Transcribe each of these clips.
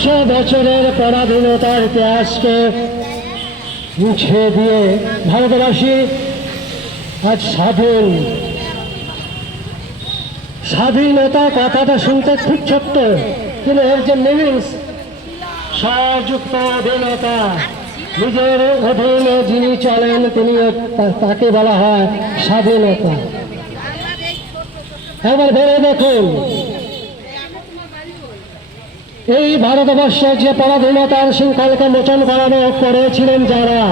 দুশো বছরের পরাধীনতার ইতিহাসকে মুছে দিয়ে ভারতবাসী আজ স্বাধীন। স্বাধীনতা কথাটা শুনতে খুব ছোট্ট, কিন্তু এর যে মিনিংস সযুক্ত অধীনতা, নিজের অধীনে যিনি চলেন তিনি তাকে বলা হয় স্বাধীনতা। একবার ভেবে দেখুন এই ভারতবর্ষের যে পরাধীনতার শৃঙ্খলকে মোচন করানো করেছিলেন যারা,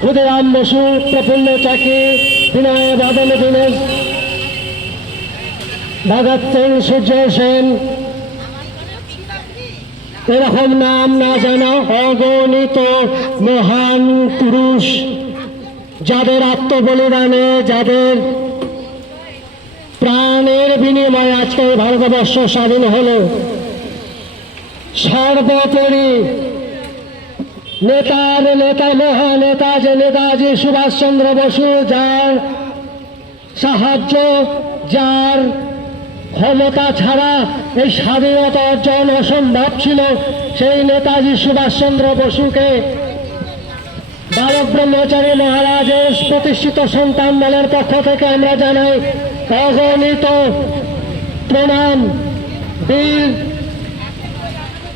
ক্ষুদিরাম বসু, প্রফুল্ল চাকি, বিনয় বাদল, দীনেশ, ভগৎ সিং সূর্য সেন, এরকম নাম না জানা অগণিত মহান পুরুষ, যাদের আত্মবলিদানে, যাদের প্রাণের বিনিময়ে আজকে ভারতবর্ষ স্বাধীন হলো। সর্বোপরি নেতার নেতা, মহানেতা যে নেতাজি সুভাষচন্দ্র বসু, যার সাহায্য, যার ক্ষমতা ছাড়া এই স্বাধীনতা অর্জন অসম্ভব ছিল, সেই নেতাজি সুভাষচন্দ্র বসুকে বালক ব্রহ্মচারী মহারাজের প্রতিষ্ঠিত সন্তান দলের পক্ষ থেকে আমরা জানাই অগণিত প্রণাম বীর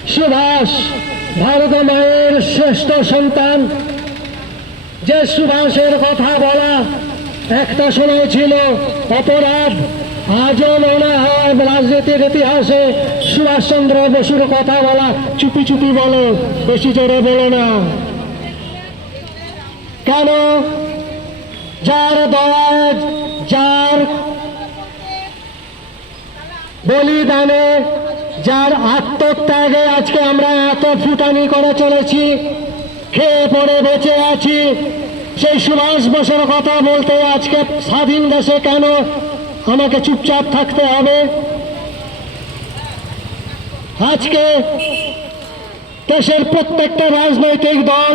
সুভাষ ভারত মায়ের শ্রেষ্ঠ সন্তান। যে সুভাষের কথা বলা একটা সময় ছিল অপরাধ, আজও মনে হয় রাজনীতির ইতিহাসে সুভাষচন্দ্র বসুর কথা বলা চুপি চুপি বলো, বেশি জোরে বলো না। কেন? যার দয়ায়, যার বলিদানে যার আত্মত্যাগে আজকে আমরা এত ফুটানি করে চলেছি খেয়ে পড়ে বেঁচে আছি, সেই সুভাষ বোসের কথা বলতে আজকে স্বাধীন দেশে কেন আমাকে চুপচাপ থাকতে হবে? আজকে দেশের প্রত্যেকটা রাজনৈতিক দল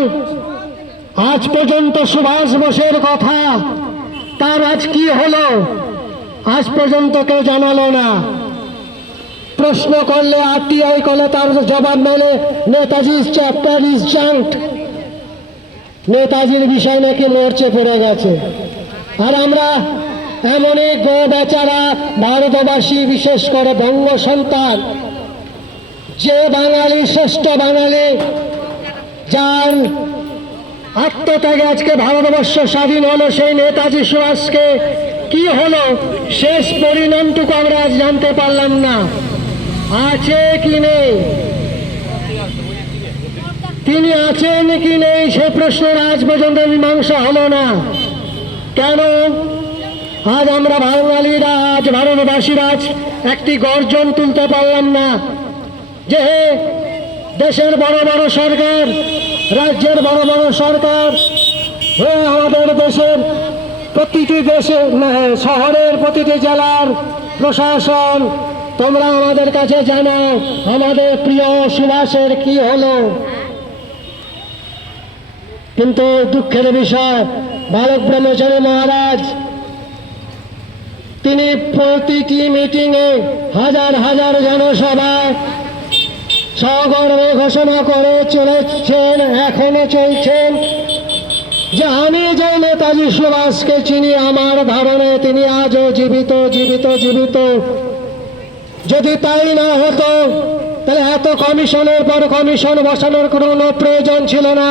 আজ পর্যন্ত সুভাষ বোসের কথা, তার আজ কি হলো, আজ পর্যন্ত কেউ জানালো না। প্রশ্ন করলে আরটিআই করলে তার জবাব মেলে, নেতাজি চ্যাপ্টার ইজ জাঙ্ক। নেতাজির বিষয় নাকি মরচে পড়ে গেছে। আর আমরা এমনই গো বেচারা ভারতবাসী, বিশেষ করে বঙ্গ সন্তান, যে বাঙালি, শ্রেষ্ঠ বাঙালি, যার আত্মত্যাগে আজকে ভারতবর্ষ স্বাধীন হলো, সেই নেতাজি সুভাষকে কি হলো? শেষ পরিণামটুকু আমরা আজ জানতে পারলাম না। আছে কি নেই? তিনি আছেন কি নেই? সে প্রশ্নের আজ পর্যন্ত মীমাংসা হলো না। কেন? আজ আমরা বাঙালিরা, আজ ভারতবাসীরা আজ একটি গর্জন তুলতে পারলাম না যে দেশের বড় বড় সরকার, রাজ্যের বড় বড় সরকার আমাদের দেশের প্রতিটি দেশে, শহরের প্রতিটি জেলার প্রশাসন তোমরা আমাদের কাছে জানো, আমাদের প্রিয় সুভাষের কি হলো। কিন্তু দুঃখের বিষয়, বালক ব্রহ্মচারী মহারাজ, তিনি প্রতিটি মিটিংয়ে হাজার হাজার জনসভায় সগর্বে ঘোষণা করে চলেছেন, এখনও চলছেন। যে আমি যে নেতাজি সুভাষকে চিনি, আমার ধারণে তিনি আজও জীবিত জীবিত জীবিত। যদি তাই না হতো, তাহলে এত কমিশনের পর কমিশন বসানোর কোনো প্রয়োজন ছিল না।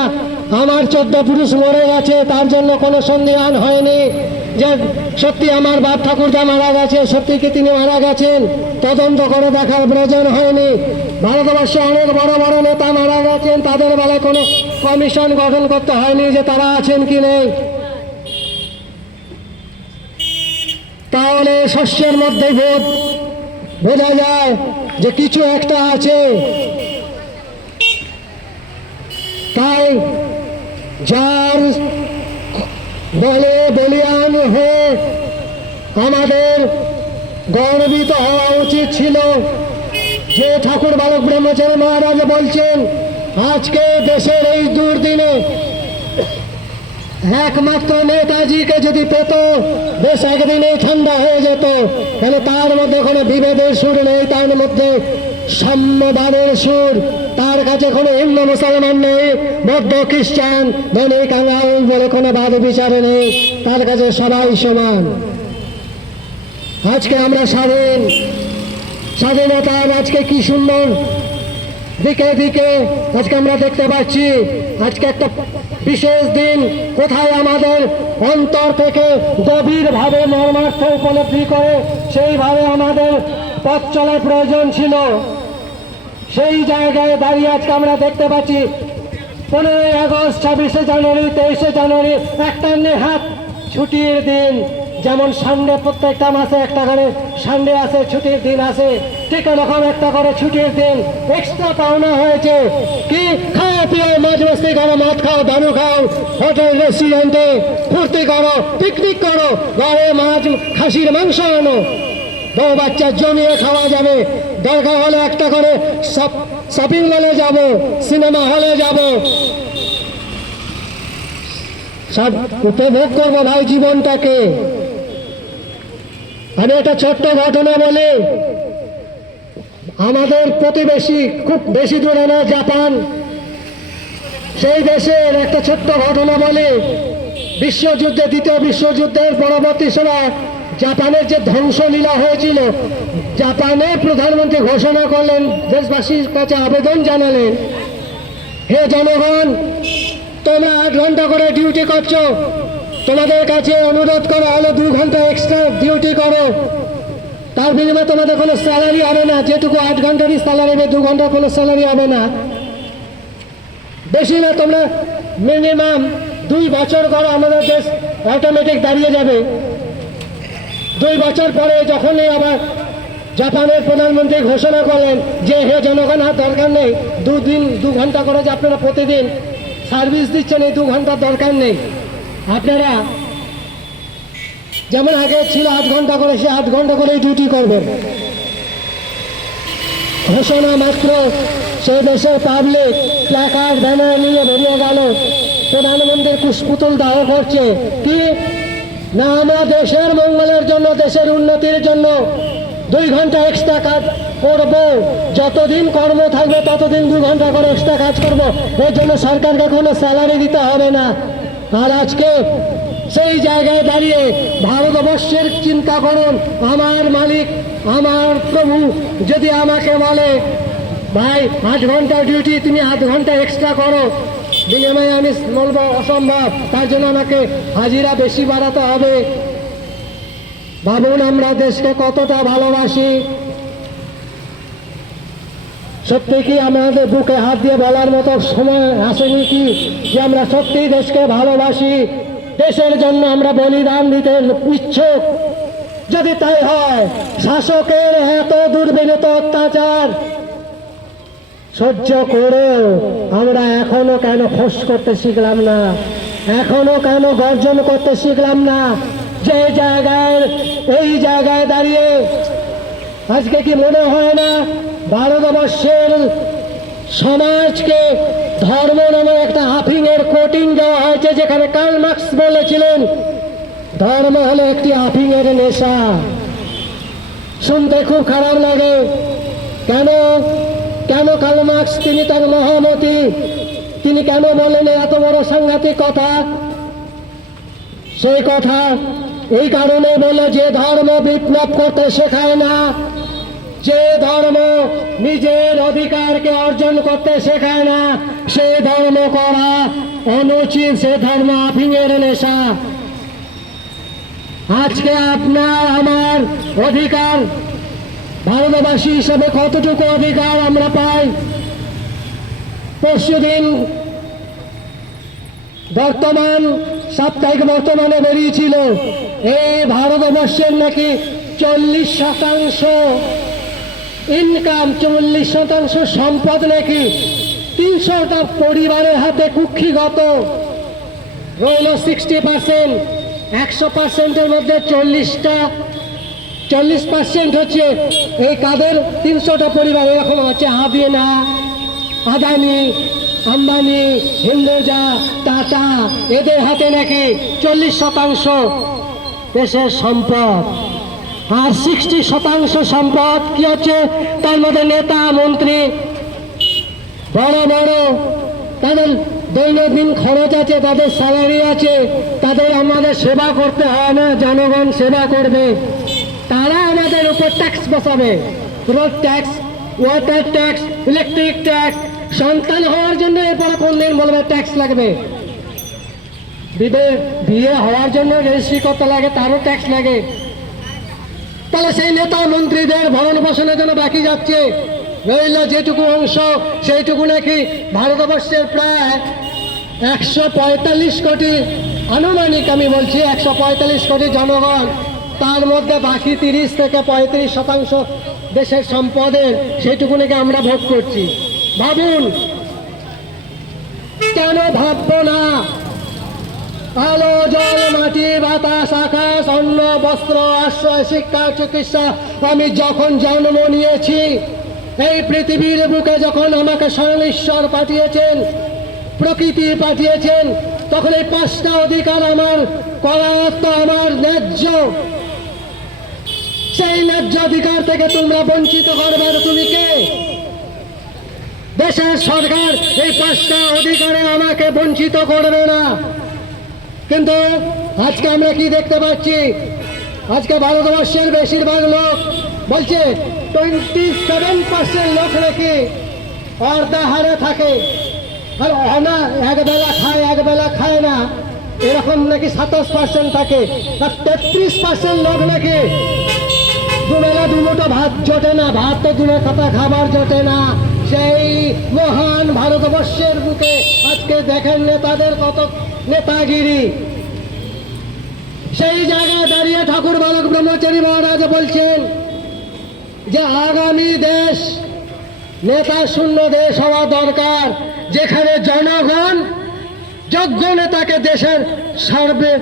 আমার চোদ্দ পুরুষ মরে গেছে, তার জন্য কোনো সন্দেহান হয়নি যে সত্যি আমার বাপ ঠাকুরদা মারা গেছে, সত্যি কি তিনি মারা গেছেন? তদন্ত করে দেখার প্রয়োজন হয়নি। ভারতবর্ষে অনেক বড় বড় নেতা মারা গেছেন, তাদের বেলায় কোনো কমিশন গঠন করতে হয়নি যে তারা আছেন কি নেই। তাহলে শস্যের মধ্যে বোধ বোঝা যায় যে কিছু একটা আছে। তাই যার বলে বলিয়ান হয়ে আমাদের গর্বিত হওয়া উচিত ছিল যে ঠাকুর বালক ব্রহ্মচারী মহারাজ বলছেন, আজকে দেশের এই দুর্দিনে একমাত্র নেতাজিকে যদি পেত দেশ একদিনেই ঠান্ডা হয়ে যেত। তাহলে তার মধ্যে কোনো বিভেদের সুর নেই, তার মধ্যে সাম্যবাদের সুর। তার কাছে কোনো হিন্দু মুসলমান নেই, বৌদ্ধ খ্রিস্টান, ধনী কাঙ্গাল বলে কোনো বাদ বিচারে নেই। তার কাছে সবাই সমান। আজকে আমরা স্বাধীন স্বাধীনতার আজকে কি সুন্দর দিকে দিকে আজকে আমরা দেখতে পাচ্ছি, আজকে একটা বিশেষ দিন, কোথায় আমাদের অন্তর থেকে গভীরভাবে মর্মার্থ উপলব্ধি করে, সেইভাবে আমাদের পথ চলার প্রয়োজন ছিল। সেই জায়গায় দাঁড়িয়ে আজকে আমরা দেখতে পাচ্ছি, পনেরোই আগস্ট ছাব্বিশে জানুয়ারি, তেইশে জানুয়ারি একটা নেহাত ছুটির দিন। যেমন সানডে প্রত্যেকটা মাসে একটা করে সানডে আছে, ছুটির দিন আছে। ঠিক এরকম একটা করে ছুটির দিন। এক্সট্রা পাওনা হয়েছে। কি? খাও পিও মাছ মস্তি করো মদ খাও দানু খাও, হোটেল রেস্টুরেন্টে ফুর্তি করো পিকনিক করো, ঘরে মাছ, খাসির মাংস আনো। বউ বাচ্চা জমিয়ে খাওয়া যাবে। দরকার হলে একটা করে শপিং মলে যাব সিনেমা হলে যাব। সব উপভোগ করব ভাই জীবনটাকে। আমি একটা ছোট্ট ঘটনা বলি। আমাদের প্রতিবেশী, খুব বেশি দূরে না জাপান। সেই দেশের একটা ছোট্ট ঘটনা বলি। বিশ্বযুদ্ধে, দ্বিতীয় বিশ্বযুদ্ধের পরবর্তী সময় জাপানের যে ধ্বংসলীলা হয়েছিল জাপানের প্রধানমন্ত্রী ঘোষণা করলেন দেশবাসীর কাছে আবেদন জানালেন, হে জনগণ, তোমরা আট ঘণ্টা করে ডিউটি করছ তোমাদের কাছে অনুরোধ করা হলো দু ঘণ্টা এক্সট্রা ডিউটি করো। তার বিনিময়ে তোমাদের কোনো স্যালারি হবে না, যেটুকু আট ঘন্টারই স্যালারি হবে, দু ঘণ্টার কোনো স্যালারি হবে না। বেশি না, তোমরা মিনিমাম দুই বছর করো আমাদের দেশ অটোমেটিক দাঁড়িয়ে যাবে। দুই বছর পরে যখনই আবার জাপানের প্রধানমন্ত্রী ঘোষণা করলেন যে, হে জনগণ, আর দরকার নেই, দুদিন, দু ঘণ্টা করে যে আপনারা প্রতিদিন সার্ভিস দিচ্ছেন, এই দু ঘণ্টার দরকার নেই। আপনারা যেমন আগে ছিল আট ঘণ্টা করে, সে আট ঘণ্টা করেই ডিউটি করবেন। ঘোষণা মাত্র, সেই দেশের পাবলিক প্ল্যাকার্ড ব্যানার নিয়ে বেরিয়ে গেল। প্রধানমন্ত্রীর কুশপুতুল দাহ করছে। কি? না, আমরা দেশের মঙ্গলের জন্য, দেশের উন্নতির জন্য দুই ঘণ্টা এক্সট্রা কাজ করব। যতদিন কর্ম থাকবে, ততদিন দু ঘণ্টা করে এক্সট্রা কাজ করব। এর জন্য সরকারকে কোনো স্যালারি দিতে হবে না। আর আজকে সেই জায়গায় দাঁড়িয়ে ভারতবর্ষের চিন্তা করুন, আমার মালিক, আমার প্রভু, যদি আমাকে বলে, ভাই আট ঘণ্টা ডিউটি তুমি আধ ঘণ্টা এক্সট্রা করো। বিনিময়ে আমি বলব, অসম্ভব, তার জন্য আমাকে হাজিরা বেশি বাড়াতে হবে। ভাবুন, আমরা দেশকে কতটা ভালোবাসি। সত্যি কি আমাদের বুকে হাত দিয়ে বলার মতো সময় আসেনি কি যে আমরা সত্যিই দেশকে ভালোবাসি? দেশের জন্য আমরা বলিদান দিতে ইচ্ছুক। যদি তাই হয়, শাসকের এত দুর্বিনীত অত্যাচার সহ্য করেও আমরা এখনও কেন ফোস করতে শিখলাম না? এখনও কেন গর্জন করতে শিখলাম না? যে জায়গায়, এই জায়গায় দাঁড়িয়ে আজকে কি মনে হয় না ভারতবর্ষের সমাজকে ধর্ম নামে একটা হাফিং এর কোটিং দেওয়া হয়েছে, যেখানে কার্ল মার্কস বলেছিলেন, ধর্ম হলো একটি হাফিং এর নেশা। শুনতে খুব খারাপ লাগে। কেন? কেন কার্ল মার্কস? তিনি তার মহামতি। তিনি কেন বলেন এত বড় সাংঘাতিক কথা? সেই কথা এই কারণে বলে যে ধর্ম বিপ্লব করতে শেখায় না। যে ধর্ম নিজের অধিকারকে অর্জন করতে শেখায় না, সে ধর্ম করা অনুচিত, সে ধর্ম আফিংয়ের নেশা। আজকে আপনার আমার অধিকার, ভারতবাসী হিসেবে কতটুকু অধিকার আমরা পাই? পরশুদিন বর্তমান, সাপ্তাহিক বর্তমানে বেরিয়েছিল, এই ভারতবর্ষের নাকি চল্লিশ শতাংশ ইনকাম চল্লিশ শতাংশ সম্পদ নাকি? তিনশোটা পরিবারের হাতে কুক্ষিগত। রইল সিক্সটি পার্সেন্ট একশো পার্সেন্টের মধ্যে চল্লিশটা। চল্লিশ পার্সেন্ট হচ্ছে এই কাদের? তিনশোটা পরিবার এরকম হচ্ছে। হাবিনা আদানি, আম্বানি, হিন্দুজা টাটা এদের হাতে নাকি চল্লিশ শতাংশ দেশের সম্পদ। আর সিক্সটি শতাংশ সম্পদ কি হচ্ছে তার মধ্যে নেতা, মন্ত্রী, বড় বড়, তাদের দৈনন্দিন খরচ আছে, তাদের স্যালারি আছে, তাদের আমাদের সেবা করতে হয় না, জনগণ সেবা করবে। তারা আমাদের উপর ট্যাক্স বসাবে। Road tax water tax electric tax সন্তান হওয়ার জন্য এরপরে কোন দিন বলবে ট্যাক্স লাগবে? বিয়ে হওয়ার জন্য রেজিস্ট্রি করতে লাগে, তারও ট্যাক্স লাগে। তাহলে সেই নেতা মন্ত্রীদের ভরণ পোষণের জন্য বাকি যাচ্ছে। রইল যেটুকু অংশ, সেইটুকু নাকি ভারতবর্ষের প্রায় একশো পঁয়তাল্লিশ কোটি আনুমানিক, আমি বলছি একশো পঁয়তাল্লিশ কোটি জনগণ। তার মধ্যে বাকি তিরিশ থেকে পঁয়ত্রিশ শতাংশ দেশের সম্পদের, সেইটুকু নাকি আমরা ভোগ করছি। ভাবুন, কেন ভাববো না? আলো জল, মাটি, বাতাস, আকাশ, অন্ন, বস্ত্র, আশ্রয়, শিক্ষা, চিকিৎসা, আমি যখন জন্ম নিয়েছি, এই পৃথিবীর বুকে যখন আমাকে ঈশ্বর পাঠিয়েছেন, প্রকৃতি পাঠিয়েছেন, তখন এই পাঁচটা অধিকার আমার করায়ত্ত আমার ন্যায্য। সেই ন্যায্য অধিকার থেকে তোমরা বঞ্চিত করবে তুমি কে? দেশের সরকার এই পাঁচটা অধিকারে আমাকে বঞ্চিত করবে না। কিন্তু আজকে আমরা কি দেখতে পাচ্ছি? আজকে ভারতবর্ষের বেশিরভাগ লোক বলছে, টোয়েন্টি সেভেন পার্সেন্ট লোক নাকি অর্ধাহারে থাকে। আর অনা একবেলা খায় একবেলা খায় না। এরকম নাকি সাতাশ পার্সেন্ট থাকে। আর তেত্রিশ পার্সেন্ট লোক নাকি দুবেলা দুমুটো ভাত জোটে না, ভাত তো দূরে খাবার জোটে না। সেই মহান ভারতবর্ষের বুকে আজকে দেখেন নেতাদের কত নেতাগিরি। সেই জায়গায় দাঁড়িয়ে ঠাকুর বালক ব্রহ্মচারী মহারাজ বলছেন যে আগামী দেশ, নেতা শূন্য দেশ হওয়া দরকার, যেখানে জনগণ যোগ্য নেতাকে দেশের সর্বে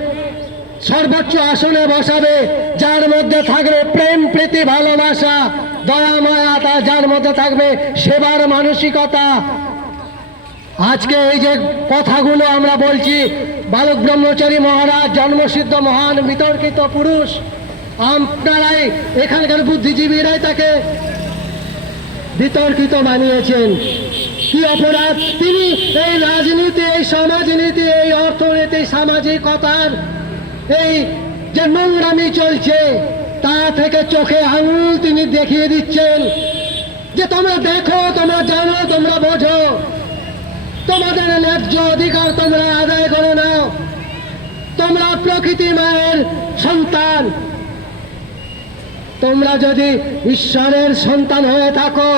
সর্বোচ্চ আসনে বসাবে, যার মধ্যে থাকবে প্রেম, প্রীতি, ভালোবাসা দয়া মায়া তা যার মধ্যে থাকবে, সেবার মানসিকতা। আজকে এই যে কথাগুলো আমরা বলছি, বালক ব্রহ্মচারী মহারাজ, জন্মসিদ্ধ মহান বিতর্কিত পুরুষ, আপনারাই এখানকার বুদ্ধিজীবীরাই তাকে বিতর্কিত বানিয়েছেন। কি অপরাধ? তিনি এই রাজনীতি, এই সমাজনীতি, এই অর্থনীতি, সামাজিকতার, এই যে নোংরামি চলছে তা থেকে চোখে আঙুল তিনি দেখিয়ে দিচ্ছেন যে তোমরা দেখো, তোমরা জানো, তোমরা বোঝো। তোমাদের ন্যায্য অধিকার তোমরা আদায় করে নাও। তোমরা প্রকৃতি মায়ের সন্তান। তোমরা যদি ঈশ্বরের সন্তান হয়ে থাকো,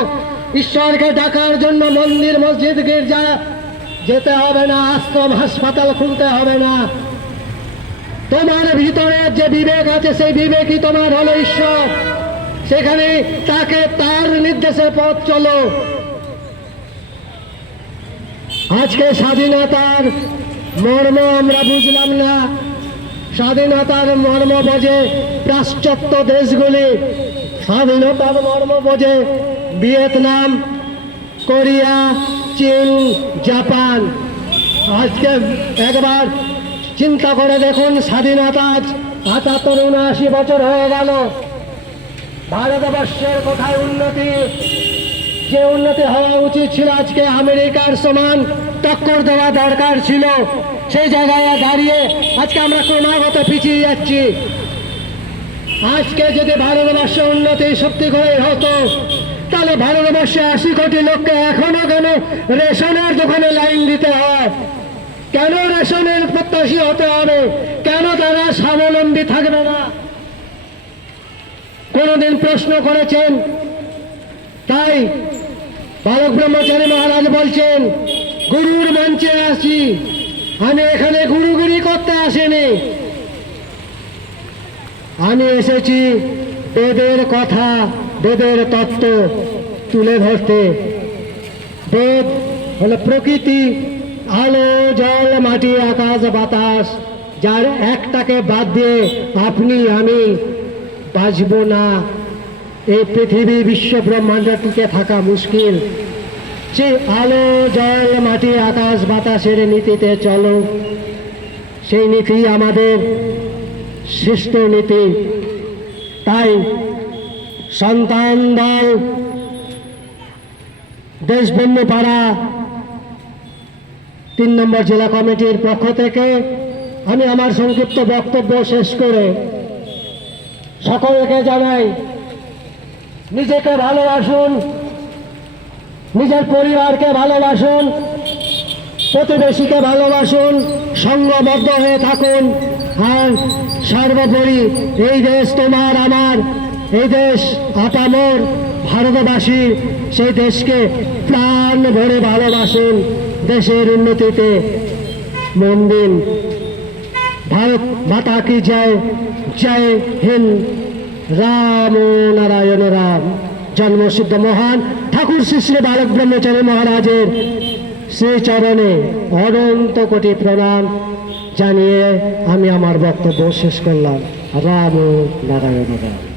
ঈশ্বরকে ডাকার জন্য মন্দির, মসজিদ, গির্জা যেতে হবে না, আশ্রম, হাসপাতাল খুলতে হবে না। তোমার ভিতরে যে বিবেক আছে, সেই বিবেকই তোমার হলো ঈশ্বর। সেখানে তাকে তার নির্দেশে পথ চলো। আজকে স্বাধীনতার মর্ম আমরা বুঝলাম না। স্বাধীনতার মর্ম বোঝে পাশ্চাত্য দেশগুলি। স্বাধীনতার মর্ম বোঝে ভিয়েতনাম, কোরিয়া, চীন, জাপান। আজকে একবার চিন্তা করে দেখুন, স্বাধীনতা আজ আটাত্তর উনআশি বছর হয়ে গেল। ভারতবর্ষের কোথায় উন্নতি? যে উন্নতি হওয়া উচিত ছিল আজকে আমেরিকার সমান টক্কর দেওয়া দরকার ছিল, সেই জায়গায় দাঁড়িয়ে আজকে আমরা ক্রমাগত পিছিয়ে যাচ্ছি। আজকে যদি ভারতবর্ষে উন্নতি সত্যি করে হতো, তাহলে ভারতবর্ষে আশি কোটি লোককে এখনও কেন রেশনের দোকানে লাইন দিতে হয়? কেন রেশনের প্রত্যাশী হতে হবে? কেন তারা স্বাবলম্বী থাকবে না? কোনোদিন প্রশ্ন করেছেন। তাই বালক ব্রহ্মচারী মহারাজ বলছেন, গুরুর মঞ্চে আসি। আমি এখানে গুরুগিরি করতে আসিনি। আমি এসেছি বেদের কথা, বেদের তত্ত্ব তুলে ধরতে। বেদ হলো প্রকৃতি আলো, জল, মাটি, আকাশ, বাতাস, যার একটাকে বাদ দিয়ে আপনি, আমি বাঁচব না। এই পৃথিবী বিশ্ব ব্রহ্মাণ্ড টিকে থাকা মুশকিল। সে আলো, জল, মাটি, আকাশ, বাতাসের নীতিতে চলো সেই নীতি আমাদের শ্রেষ্ঠ নীতি। তাই সন্তান দল, দেশবন্ধু পাড়া তিন নম্বর জেলা কমিটির পক্ষ থেকে আমি আমার সংক্ষিপ্ত বক্তব্য শেষ করে সকলকে জানাই, নিজেকে ভালোবাসুন, নিজের পরিবারকে ভালোবাসুন, প্রতিবেশীকে ভালোবাসুন, সঙ্গবদ্ধ হয়ে থাকুন, আর সর্বোপরি এই দেশ তোমার, আমার, এই দেশ আপামর ভারতবাসী সেই দেশকে প্রাণ ভরে ভালোবাসুন। দেশের উন্নতিতে মন দিন। ভারত মাতা কি জয়? জয় হিন্দ। রাম নারায়ণ রাম। জন্মসিদ্ধ মহান ঠাকুর শ্রী শ্রী বালক ব্রহ্মচারী মহারাজের শ্রীচরণে অনন্ত কোটি প্রণাম জানিয়ে আমি আমার বক্তব্য শেষ করলাম। রাম নারায়ণ রাম।